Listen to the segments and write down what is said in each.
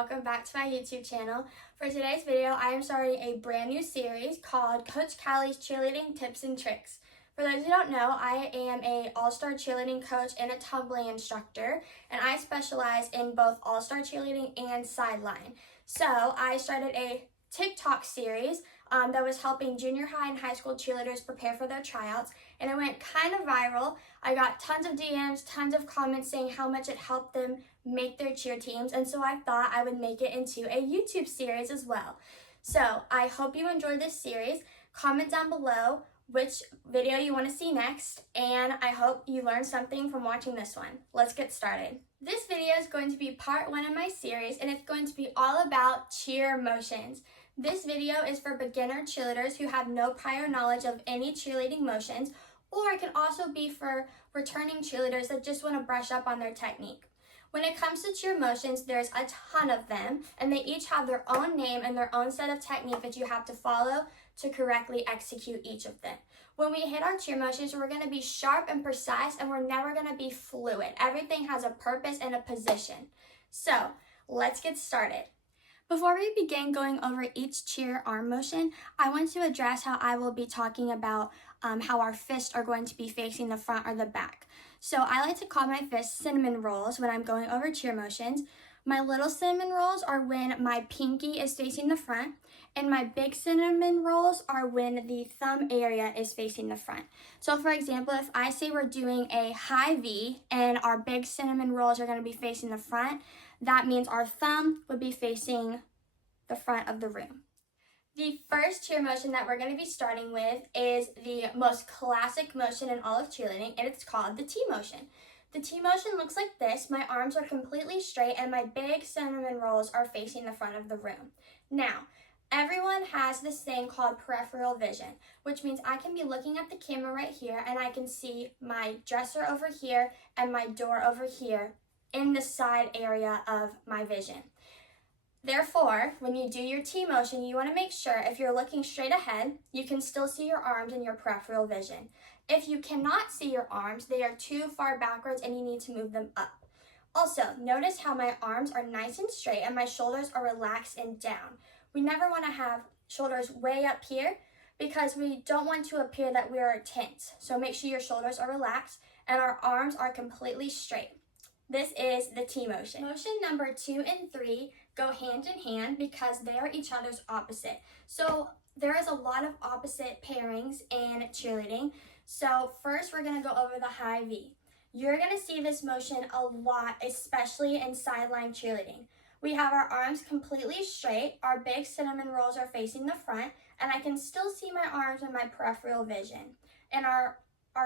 welcome back to my YouTube channel. For today's video, I am starting a brand new series called Coach Callie's Cheerleading Tips and Tricks. For those who don't know, I am an all-star cheerleading coach and a tumbling instructor, and I specialize in both all-star cheerleading and sideline. So I started a TikTok series that was helping junior high and high school cheerleaders prepare for their tryouts, and it went kind of viral. I got tons of DMs, tons of comments saying how much it helped them make their cheer teams, and so I thought I would make it into a YouTube series as well. So I hope you enjoyed this series. Comment down below which video you want to see next, and I hope you learned something from watching this one. Let's get started. This video is going to be part 1 of my series, and it's going to be all about cheer motions. This video is for beginner cheerleaders who have no prior knowledge of any cheerleading motions, or it can also be for returning cheerleaders that just want to brush up on their technique. When it comes to cheer motions, there's a ton of them, and they each have their own name and their own set of technique that you have to follow to correctly execute each of them. When we hit our cheer motions, we're going to be sharp and precise, and we're never going to be fluid. Everything has a purpose and a position. So let's get started. Before we begin going over each cheer arm motion, I want to address how I will be talking about how our fists are going to be facing the front or the back. So I like to call my fists cinnamon rolls when I'm going over cheer motions. My little cinnamon rolls are when my pinky is facing the front, and my big cinnamon rolls are when the thumb area is facing the front. So for example, if I say we're doing a high V and our big cinnamon rolls are going to be facing the front, that means our thumb would be facing the front of the room. The first cheer motion that we're going to be starting with is the most classic motion in all of cheerleading, and it's called the T motion. The T motion looks like this. My arms are completely straight and my big cinnamon rolls are facing the front of the room. Now, everyone has this thing called peripheral vision, which means I can be looking at the camera right here and I can see my dresser over here and my door over here in the side area of my vision. Therefore, when you do your T motion, you want to make sure if you're looking straight ahead, you can still see your arms in your peripheral vision. If you cannot see your arms, they are too far backwards and you need to move them up. Also, notice how my arms are nice and straight and my shoulders are relaxed and down. We never want to have shoulders way up here because we don't want to appear that we are tense. So make sure your shoulders are relaxed and our arms are completely straight. This is the T motion. Motion number 2 and 3 go hand in hand because they are each other's opposite. So there is a lot of opposite pairings in cheerleading. So first we're going to go over the high V. You're going to see this motion a lot, especially in sideline cheerleading. We have our arms completely straight, our big cinnamon rolls are facing the front, and I can still see my arms in my peripheral vision. And our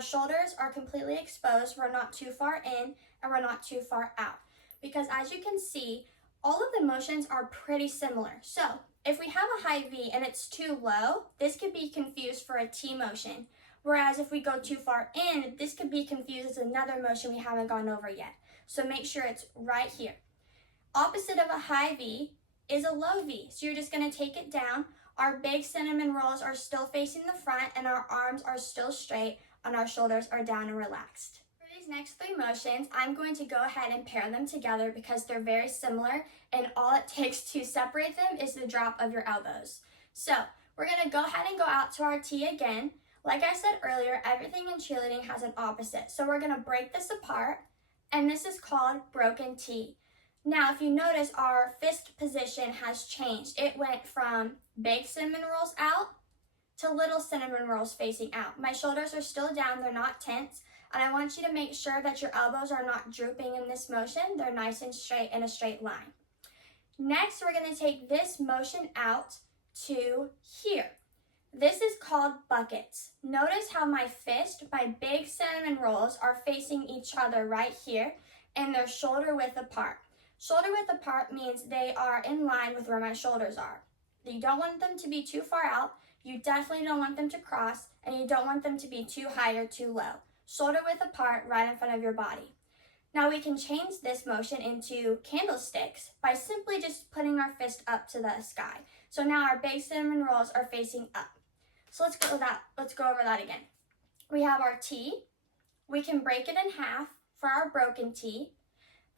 shoulders are completely exposed. We're not too far in and we're not too far out. Because as you can see, all of the motions are pretty similar. So if we have a high V and it's too low, this could be confused for a T motion. Whereas if we go too far in, this could be confused as another motion we haven't gone over yet. So make sure it's right here. Opposite of a high V is a low V. So you're just going to take it down. Our big cinnamon rolls are still facing the front and our arms are still straight and our shoulders are down and relaxed. For these next 3 motions, I'm going to go ahead and pair them together because they're very similar and all it takes to separate them is the drop of your elbows. So we're going to go ahead and go out to our T again. Like I said earlier, everything in cheerleading has an opposite. So we're going to break this apart, and this is called broken T. Now, if you notice, our fist position has changed. It went from big cinnamon rolls out to little cinnamon rolls facing out. My shoulders are still down, they're not tense, and I want you to make sure that your elbows are not drooping in this motion. They're nice and straight in a straight line. Next, we're going to take this motion out to here. This is called buckets. Notice how my fist, my big cinnamon rolls, are facing each other right here, and they're shoulder width apart. Shoulder width apart means they are in line with where my shoulders are. You don't want them to be too far out, you definitely don't want them to cross, and you don't want them to be too high or too low. Shoulder width apart right in front of your body. Now we can change this motion into candlesticks by simply just putting our fist up to the sky. So now our big cinnamon rolls are facing up. So let's go over that again. We have our T. We can break it in half for our broken T.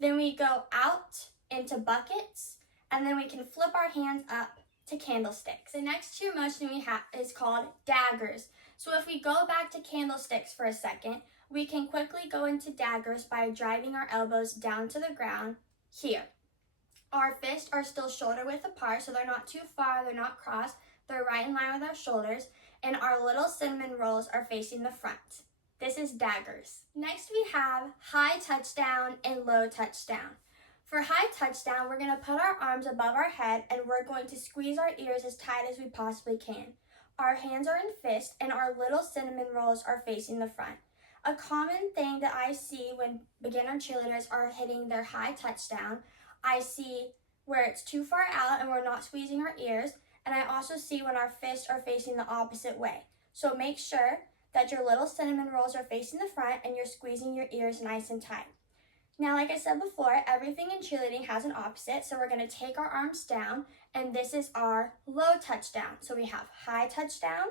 Then we go out into buckets, and then we can flip our hands up to candlesticks. The next cheer motion we have is called daggers. So if we go back to candlesticks for a second, we can quickly go into daggers by driving our elbows down to the ground here. Our fists are still shoulder width apart, so they're not too far, they're not crossed, they're right in line with our shoulders, and our little cinnamon rolls are facing the front. This is daggers. Next we have high touchdown and low touchdown. For high touchdown, we're going to put our arms above our head and we're going to squeeze our ears as tight as we possibly can. Our hands are in fist and our little cinnamon rolls are facing the front. A common thing that I see when beginner cheerleaders are hitting their high touchdown, I see where it's too far out and we're not squeezing our ears, and I also see when our fists are facing the opposite way. So make sure that your little cinnamon rolls are facing the front and you're squeezing your ears nice and tight. Now, like I said before, everything in cheerleading has an opposite, so we're going to take our arms down, and this is our low touchdown. So we have high touchdown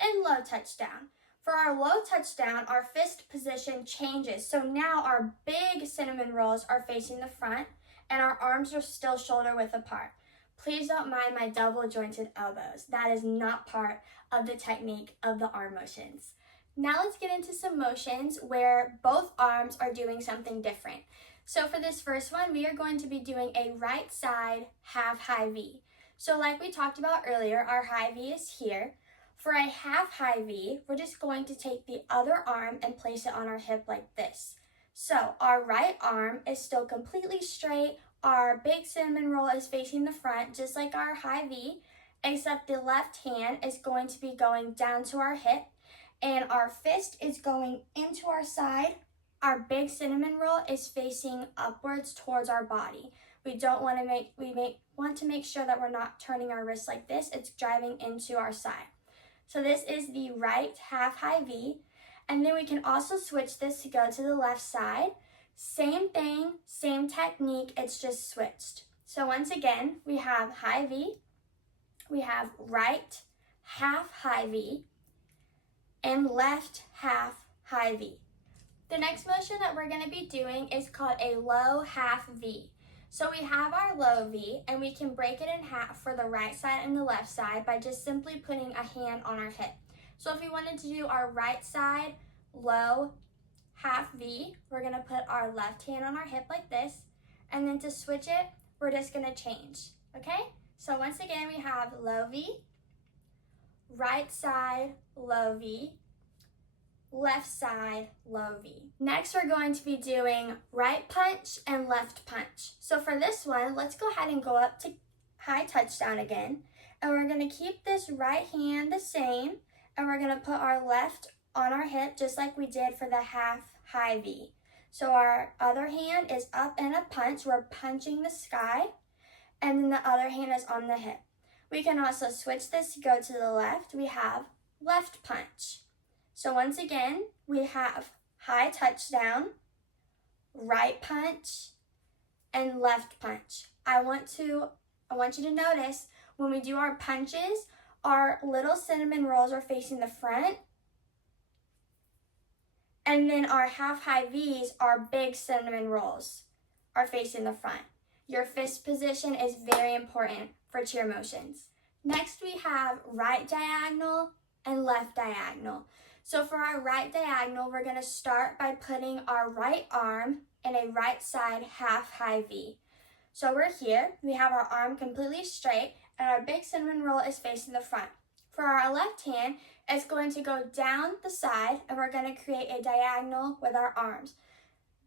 and low touchdown. For our low touchdown, our fist position changes. So now our big cinnamon rolls are facing the front, and our arms are still shoulder width apart. Please don't mind my double jointed elbows. That is not part of the technique of the arm motions. Now let's get into some motions where both arms are doing something different. So for this first one, we are going to be doing a right side half high V. So like we talked about earlier, our high V is here. For a half high V, we're just going to take the other arm and place it on our hip like this. So our right arm is still completely straight. Our big cinnamon roll is facing the front, just like our high V, except the left hand is going to be going down to our hip, and our fist is going into our side. Our big cinnamon roll is facing upwards towards our body. We want to make sure that we're not turning our wrist like this. It's driving into our side. So this is the right half high V. And then we can also switch this to go to the left side. Same thing, same technique, it's just switched. So once again, we have high V, we have right half high V, and left half high V. The next motion that we're going to be doing is called a low half V. So we have our low V, and we can break it in half for the right side and the left side by just simply putting a hand on our hip. So if we wanted to do our right side low half V, we're going to put our left hand on our hip like this, and then to switch it, we're just going to change, okay? So once again, we have low V, right side low V, left side low V. Next, we're going to be doing right punch and left punch. So for this one, let's go ahead and go up to high touchdown again, and we're going to keep this right hand the same, and we're going to put our left on our hip just like we did for the half high V. So our other hand is up in a punch. We're punching the sky, and then the other hand is on the hip. We can also switch this to go to the left. We have left punch. So once again, we have high touchdown, right punch, and left punch. I want you to notice when we do our punches, our little cinnamon rolls are facing the front, and then our half high V's, our big cinnamon rolls, are facing the front. Your fist position is very important for cheer motions. Next, we have right diagonal and left diagonal. So for our right diagonal, we're going to start by putting our right arm in a right side half high V. So we're here, we have our arm completely straight, and our big cinnamon roll is facing the front. For our left hand, it's going to go down the side, and we're going to create a diagonal with our arms.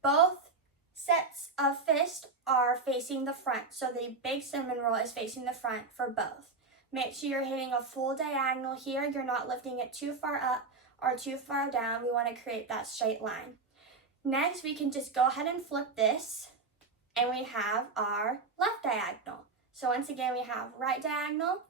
Both sets of fists are facing the front, so the big cinnamon roll is facing the front for both. Make sure you're hitting a full diagonal here. You're not lifting it too far up or too far down. We want to create that straight line. Next, we can just go ahead and flip this, and we have our left diagonal. So once again, we have right diagonal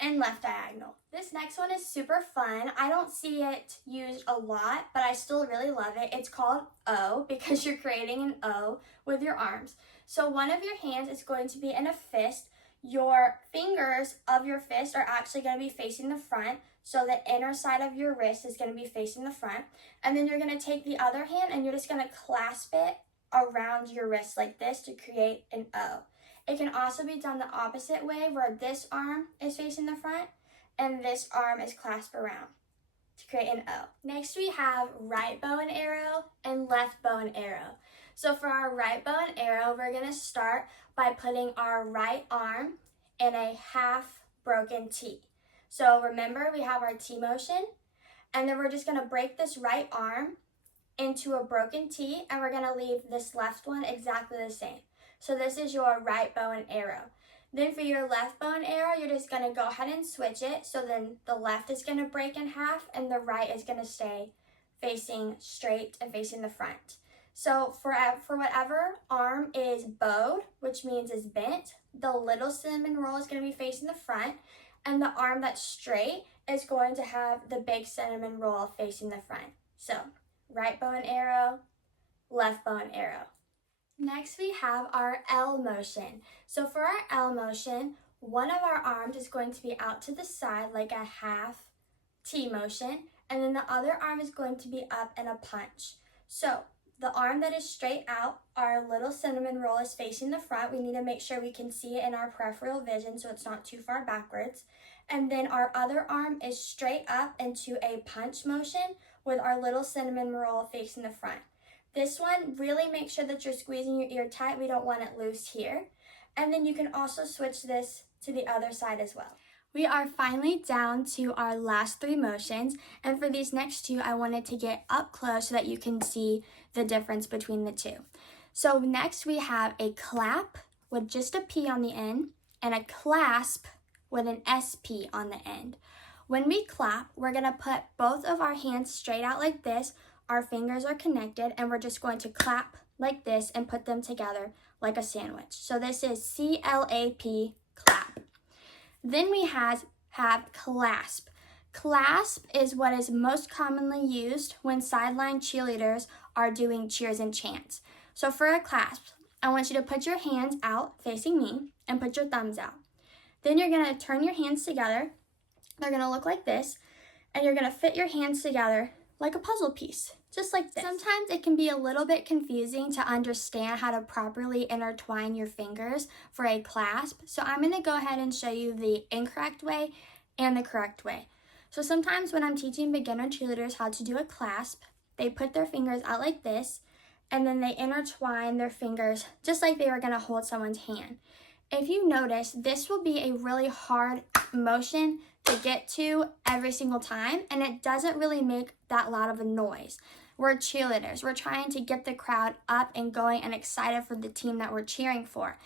and left diagonal. This next one is super fun. I don't see it used a lot, but I still really love it. It's called O because you're creating an O with your arms. So one of your hands is going to be in a fist. Your fingers of your fist are actually going to be facing the front, so the inner side of your wrist is going to be facing the front. And then you're going to take the other hand and you're just going to clasp it around your wrist like this to create an O. It can also be done the opposite way, where this arm is facing the front and this arm is clasped around to create an O. Next we have right bow and arrow and left bow and arrow. So for our right bow and arrow, we're going to start by putting our right arm in a half broken T. So remember, we have our T motion, and then we're just going to break this right arm into a broken T, and we're going to leave this left one exactly the same. So this is your right bow and arrow. Then for your left bow and arrow, you're just going to go ahead and switch it. So then the left is going to break in half, and the right is going to stay facing straight and facing the front. So for whatever arm is bowed, which means is bent, the little cinnamon roll is going to be facing the front, and the arm that's straight is going to have the big cinnamon roll facing the front. So right bow and arrow, left bow and arrow. Next we have our L motion. So for our L motion, one of our arms is going to be out to the side like a half T motion, and then the other arm is going to be up in a punch. So the arm that is straight out, our little cinnamon roll is facing the front. We need to make sure we can see it in our peripheral vision so it's not too far backwards. And then our other arm is straight up into a punch motion with our little cinnamon roll facing the front. This one, really make sure that you're squeezing your ear tight. We don't want it loose here. And then you can also switch this to the other side as well. We are finally down to our last three motions, and for these next two, I wanted to get up close so that you can see the difference between the two. So next we have a clap with just a P on the end, and a clasp with an SP on the end. When we clap, we're gonna put both of our hands straight out like this, our fingers are connected, and we're just going to clap like this and put them together like a sandwich. So this is C-L-A-P, clap. Then we have clasp. Clasp is what is most commonly used when sideline cheerleaders are doing cheers and chants. So for a clasp, I want you to put your hands out facing me and put your thumbs out. Then you're going to turn your hands together. They're going to look like this, and you're going to fit your hands together like a puzzle piece, just like this. Sometimes it can be a little bit confusing to understand how to properly intertwine your fingers for a clasp. So I'm going to go ahead and show you the incorrect way and the correct way. So sometimes when I'm teaching beginner cheerleaders how to do a clasp, they put their fingers out like this, and then they intertwine their fingers just like they were going to hold someone's hand. If you notice, this will be a really hard motion to get to every single time, and it doesn't really make that loud of a noise. We're cheerleaders. We're trying to get the crowd up and going and excited for the team that we're cheering for.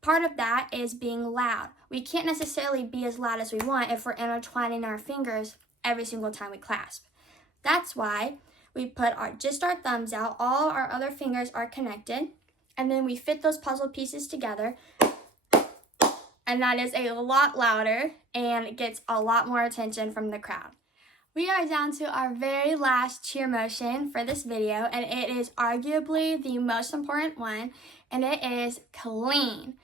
Part of that is being loud. We can't necessarily be as loud as we want if we're intertwining our fingers every single time we clasp. That's why we put just our thumbs out. All our other fingers are connected, and then we fit those puzzle pieces together, and that is a lot louder and gets a lot more attention from the crowd. We are down to our very last cheer motion for this video, and it is arguably the most important one, and it is clean.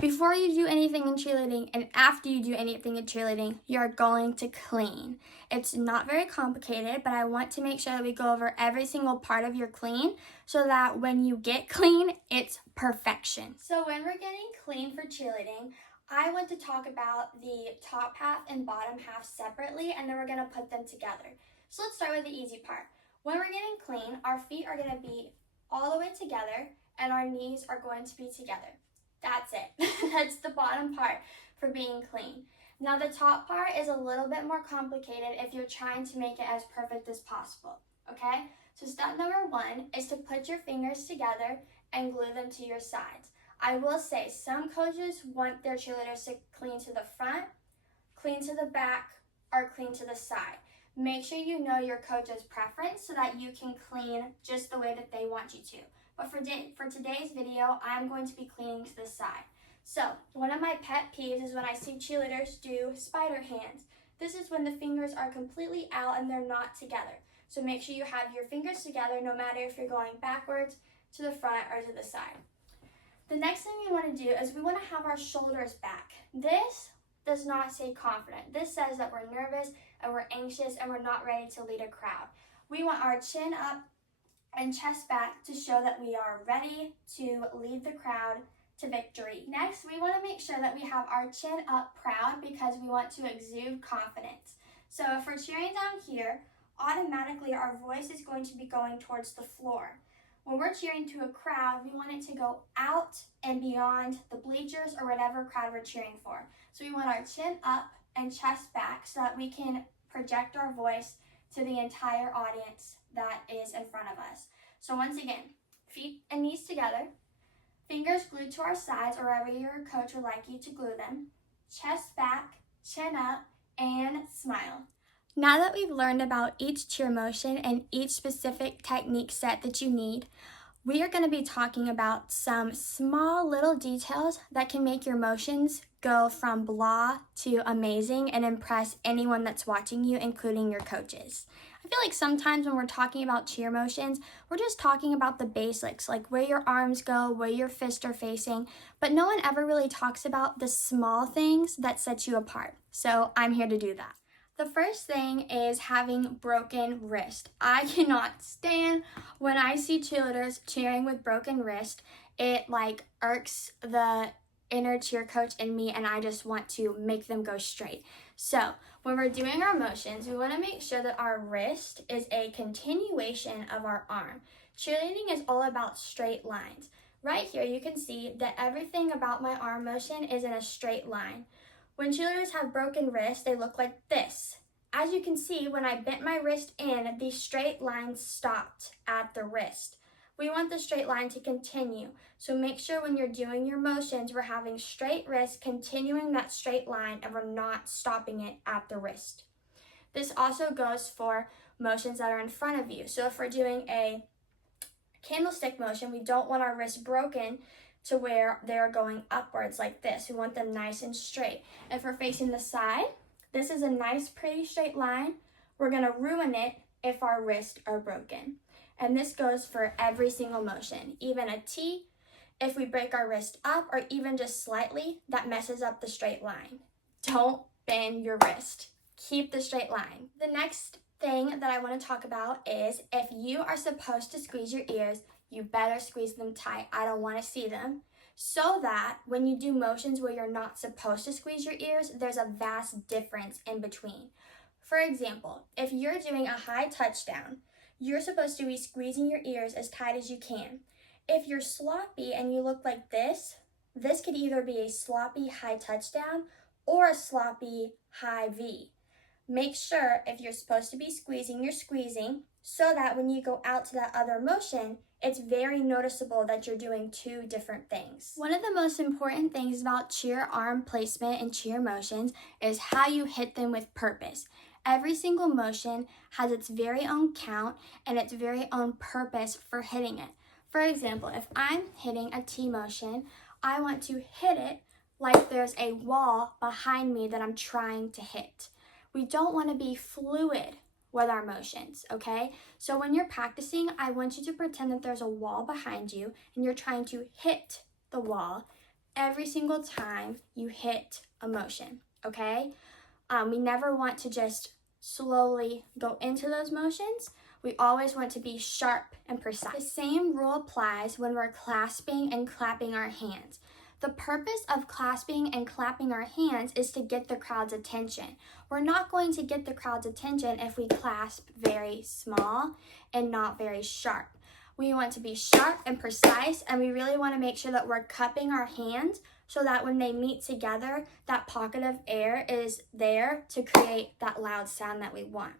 Before you do anything in cheerleading and after you do anything in cheerleading, you're going to clean. It's not very complicated, but I want to make sure that we go over every single part of your clean so that when you get clean, it's perfection. So when we're getting clean for cheerleading, I want to talk about the top half and bottom half separately, and then we're going to put them together. So let's start with the easy part. When we're getting clean, our feet are going to be all the way together, and our knees are going to be together. That's it. That's the bottom part for being clean. Now the top part is a little bit more complicated if you're trying to make it as perfect as possible, okay? So step number one is to put your fingers together and glue them to your sides. I will say some coaches want their cheerleaders to clean to the front, clean to the back, or clean to the side. Make sure you know your coach's preference so that you can clean just the way that they want you to. But for today's video, I'm going to be cleaning to the side. So one of my pet peeves is when I see cheerleaders do spider hands. This is when the fingers are completely out and they're not together. So make sure you have your fingers together no matter if you're going backwards, to the front, or to the side. The next thing we want to do is we want to have our shoulders back. This does not say confident. This says that we're nervous and we're anxious and we're not ready to lead a crowd. We want our chin up and chest back to show that we are ready to lead the crowd to victory. Next, we want to make sure that we have our chin up proud because we want to exude confidence. So if we're cheering down here, automatically our voice is going to be going towards the floor. When we're cheering to a crowd, we want it to go out and beyond the bleachers or whatever crowd we're cheering for. So we want our chin up and chest back so that we can project our voice to the entire audience that is in front of us. So once again, feet and knees together, fingers glued to our sides or wherever your coach would like you to glue them, chest back, chin up, and smile. Now that we've learned about each cheer motion and each specific technique set that you need, we are going to be talking about some small little details that can make your motions go from blah to amazing and impress anyone that's watching you, including your coaches. I feel like sometimes when we're talking about cheer motions, we're just talking about the basics, like where your arms go, where your fists are facing, but no one ever really talks about the small things that set you apart. So I'm here to do that. The first thing is having broken wrist. I cannot stand when I see cheerleaders cheering with broken wrist. It irks the inner cheer coach in me, and I just want to make them go straight. So when we're doing our motions, we want to make sure that our wrist is a continuation of our arm. Cheerleading is all about straight lines. Right here you can see that everything about my arm motion is in a straight line. When cheerleaders have broken wrists, they look like this. As you can see, when I bent my wrist in, the straight line stopped at the wrist. We want the straight line to continue, so make sure when you're doing your motions, we're having straight wrists, continuing that straight line, and we're not stopping it at the wrist. This also goes for motions that are in front of you. So if we're doing a candlestick motion, we don't want our wrists broken to where they're going upwards like this. We want them nice and straight. If we're facing the side, this is a nice, pretty straight line. We're gonna ruin it if our wrists are broken. And this goes for every single motion. Even a T, if we break our wrist up or even just slightly, that messes up the straight line. Don't bend your wrist. Keep the straight line. The next thing that I want to talk about is if you are supposed to squeeze your ears, you better squeeze them tight. I don't want to see them. So that when you do motions where you're not supposed to squeeze your ears, there's a vast difference in between. For example, if you're doing a high touchdown, you're supposed to be squeezing your ears as tight as you can. If you're sloppy and you look like this could either be a sloppy high touchdown or a sloppy high V. Make sure if you're supposed to be squeezing, you're squeezing so that when you go out to that other motion, it's very noticeable that you're doing two different things. One of the most important things about cheer arm placement and cheer motions is how you hit them with purpose. Every single motion has its very own count and its very own purpose for hitting it. For example, if I'm hitting a T motion, I want to hit it like there's a wall behind me that I'm trying to hit. We don't want to be fluid with our motions, okay? So when you're practicing, I want you to pretend that there's a wall behind you and you're trying to hit the wall every single time you hit a motion, okay? We never want to just slowly go into those motions. We always want to be sharp and precise. The same rule applies when we're clasping and clapping our hands. The purpose of clasping and clapping our hands is to get the crowd's attention. We're not going to get the crowd's attention if we clasp very small and not very sharp. We want to be sharp and precise, and we really want to make sure that we're cupping our hands so that when they meet together, that pocket of air is there to create that loud sound that we want.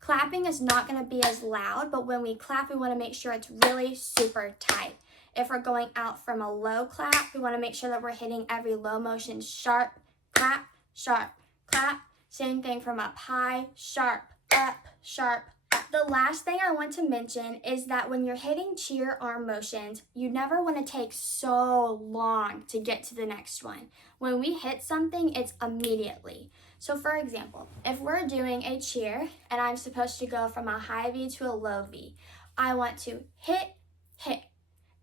Clapping is not going to be as loud, but when we clap, we want to make sure it's really super tight. If we're going out from a low clap, we want to make sure that we're hitting every low motion sharp, clap, sharp, clap. Same thing from up high, sharp, up, sharp, up. The last thing I want to mention is that when you're hitting cheer arm motions, you never want to take so long to get to the next one. When we hit something, it's immediately. So for example, if we're doing a cheer and I'm supposed to go from a high V to a low V, I want to hit.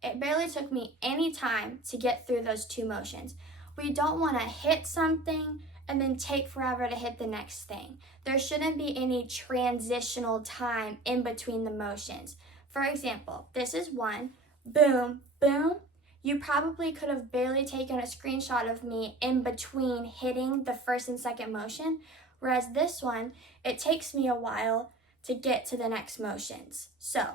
It barely took me any time to get through those two motions. We don't want to hit something and then take forever to hit the next thing. There shouldn't be any transitional time in between the motions. For example, this is one, boom, boom. You probably could have barely taken a screenshot of me in between hitting the first and second motion, whereas this one, it takes me a while to get to the next motions. So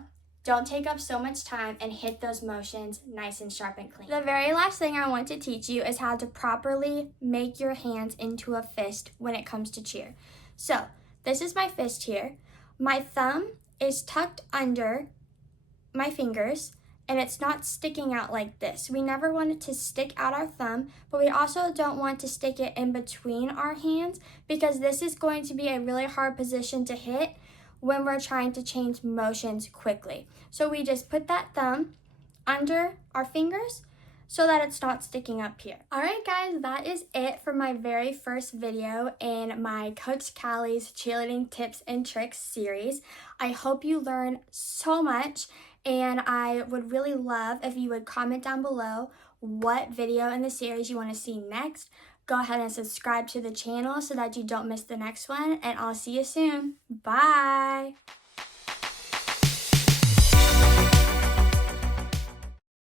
don't take up so much time and hit those motions nice and sharp and clean. The very last thing I want to teach you is how to properly make your hands into a fist when it comes to cheer. So this is my fist here. My thumb is tucked under my fingers and it's not sticking out like this. We never want it to stick out our thumb, but we also don't want to stick it in between our hands because this is going to be a really hard position to hit when we're trying to change motions quickly. So we just put that thumb under our fingers so that it's not sticking up here. All right, guys, that is it for my very first video in my Coach Callie's Cheerleading Tips and Tricks series. I hope you learned so much, and I would really love if you would comment down below what video in the series you want to see next. Go ahead and subscribe to the channel so that you don't miss the next one, and I'll see you soon. Bye!